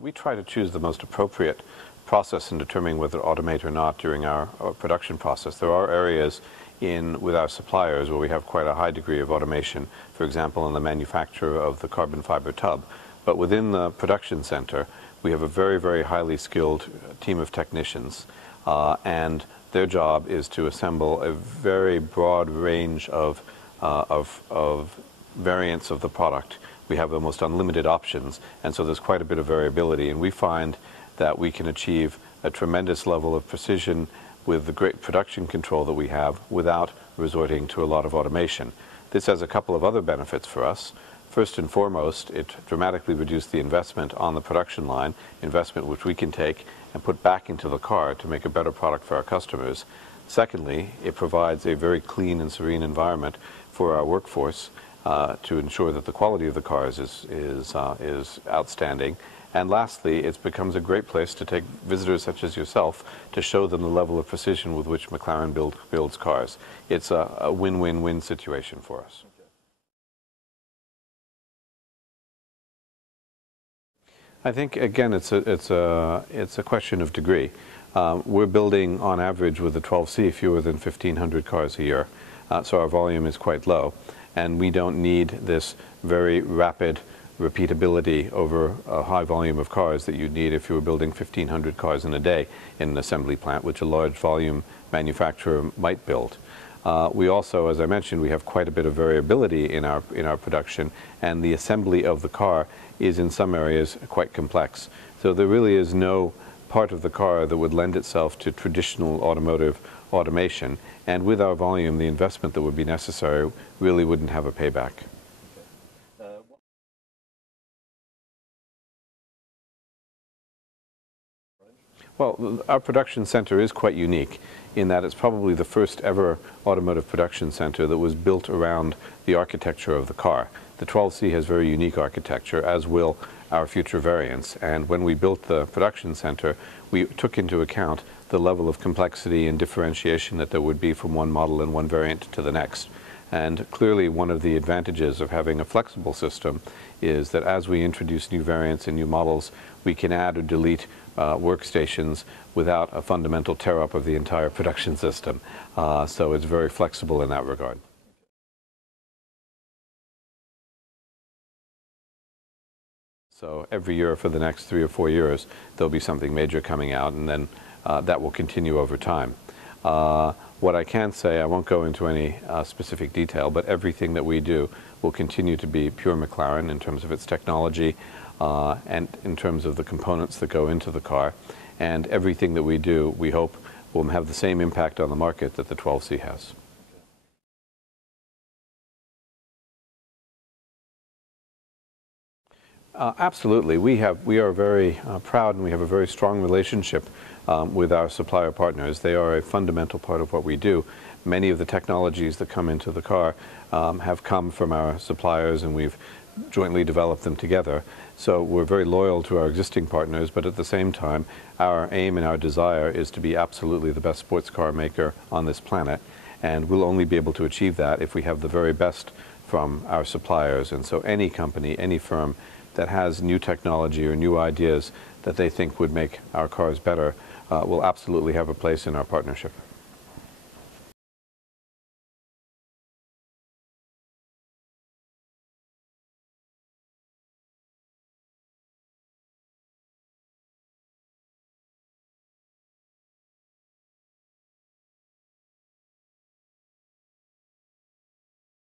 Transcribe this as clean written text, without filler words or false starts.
We try to choose the most appropriate process in determining whether to automate or not during our production process. There are areas with our suppliers where we have quite a high degree of automation, for example, in the manufacture of the carbon fiber tub. But within the production center, we have a very, very highly skilled team of technicians, and their job is to assemble a very broad range of variants of the product. We have almost unlimited options, and so there's quite a bit of variability, and we find that we can achieve a tremendous level of precision with the great production control that we have without resorting to a lot of automation. This has a couple of other benefits for us. First and foremost, it dramatically reduced the investment on the production line, investment which we can take and put back into the car to make a better product for our customers. Secondly, it provides a very clean and serene environment for our workforce to ensure that the quality of the cars is outstanding. And lastly, it becomes a great place to take visitors such as yourself to show them the level of precision with which McLaren builds cars. It's a win-win-win situation for us. I think, again, it's a question of degree. We're building, on average, with the 12C, fewer than 1,500 cars a year. So our volume is quite low. And we don't need this very rapid repeatability over a high volume of cars that you'd need if you were building 1,500 cars in a day in an assembly plant, which a large volume manufacturer might build. We also, as I mentioned, we have quite a bit of variability in our production, and the assembly of the car is in some areas quite complex. So there really is no part of the car that would lend itself to traditional automotive automation, and with our volume, the investment that would be necessary really wouldn't have a payback. Well, our production center is quite unique in that it's probably the first ever automotive production center that was built around the architecture of the car. The 12C has very unique architecture, as will our future variants. And when we built the production center, we took into account the level of complexity and differentiation that there would be from one model and one variant to the next. And clearly one of the advantages of having a flexible system is that as we introduce new variants and new models, we can add or delete workstations without a fundamental tear-up of the entire production system. So it's very flexible in that regard. So every year for the next 3 or 4 years, there'll be something major coming out, and then that will continue over time. What I can say, I won't go into any specific detail, but everything that we do will continue to be pure McLaren in terms of its technology and in terms of the components that go into the car. And everything that we do, we hope, will have the same impact on the market that the 12C has. Absolutely. We are very proud, and we have a very strong relationship with our supplier partners. They are a fundamental part of what we do. Many of the technologies that come into the car have come from our suppliers, and we've jointly developed them together. So we're very loyal to our existing partners, but at the same time, our aim and our desire is to be absolutely the best sports car maker on this planet. And we'll only be able to achieve that if we have the very best from our suppliers. And so any company, any firm that has new technology or new ideas that they think would make our cars better will absolutely have a place in our partnership.